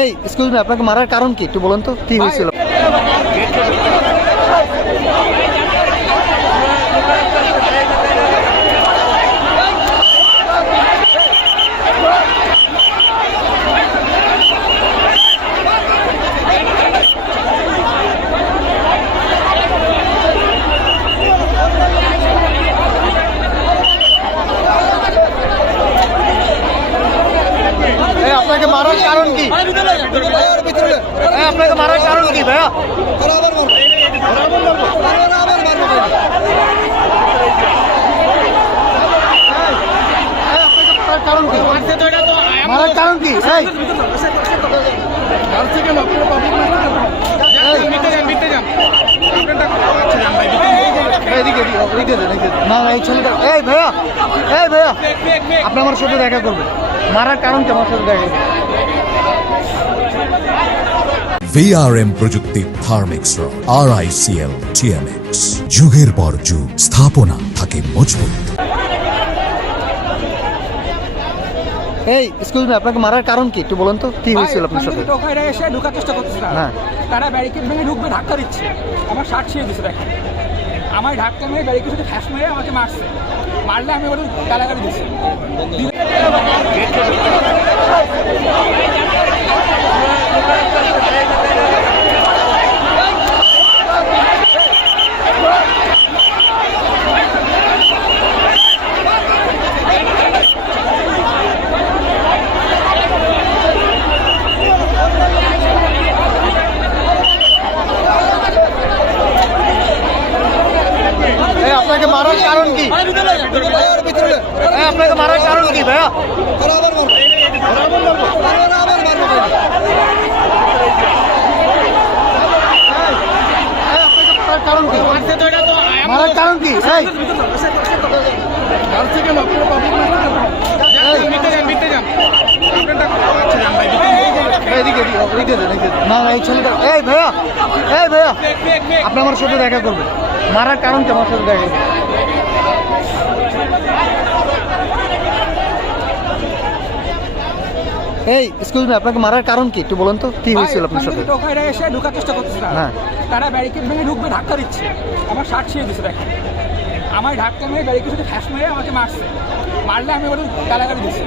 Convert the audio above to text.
এই excuse me, আপনাকে মারার কারণ কি একটু বলুন তো, কি হয়েছিল? আপনাকে মারার কারণ কি? আপনাকে মারার কারণ কি ভাইয়া? কারণ কি? মারার কারণ কি? না এই ছেলেটা, এই ভাইয়া, এই ভাইয়া, আপনি আমার সাথে দেখা করবেন। মারার কারণ কি আমার সাথে দেখা করবেন? VRM প্রযুক্তি থার্মিক্স রড RICL TMX যুগের পর যুগ স্থাপনা থাকে মজবুত। এই এক্সকিউজ মি, আপনাকে মারার কারণ কি একটু বলুন তো, কি হয়েছিল আপনার সাথে? টোকাইরা এসে ঢোকার চেষ্টা করতেছে হ্যাঁ, তারা ব্যারিকেড ভেঙে ঢুকবে, ধাক্কা দিচ্ছে, আমার শার্ট ছিঁড়ে দিচ্ছে। দেখেন আমার ধাক্কা মেরে ব্যারিকেড সাথে ফ্যাস মেরে আমাকে মারছে, মারলে আমি ওটা গালাগালি দিচ্ছি। আপনাকে মারার কারণ কি? আপনাকে মারার কারণ কি ভাইয়া? কারণ কি? মারার কারণ কি? না এই ছেলেটা, এই ভাইয়া, এই ভাইয়া, আপনি আমার সাথে দেখা করবেন। মারার কারণ কি আমার সাথে দেখা করবেন? এই এক্সকিউজ মি, আপনাকে মারার কারণ কি একটু বলুন তো, কি হয়েছিল আপনার সাথে? টোকাইরা এসে ঢোকার চেষ্টা করতেছে। হ্যাঁ, তারা ব্যারিকেড ভেঙে ঢুকবে, ধাক্কা দিচ্ছে, আমার শার্ট ছিঁড়ে দিচ্ছে। দেখেন আমার ধাক্কা মেরে ব্যারিকেড সাথে ফ্যাস মেরে আমাকে মারছে, মারলে আমি ওটা গালাগালি দিচ্ছি।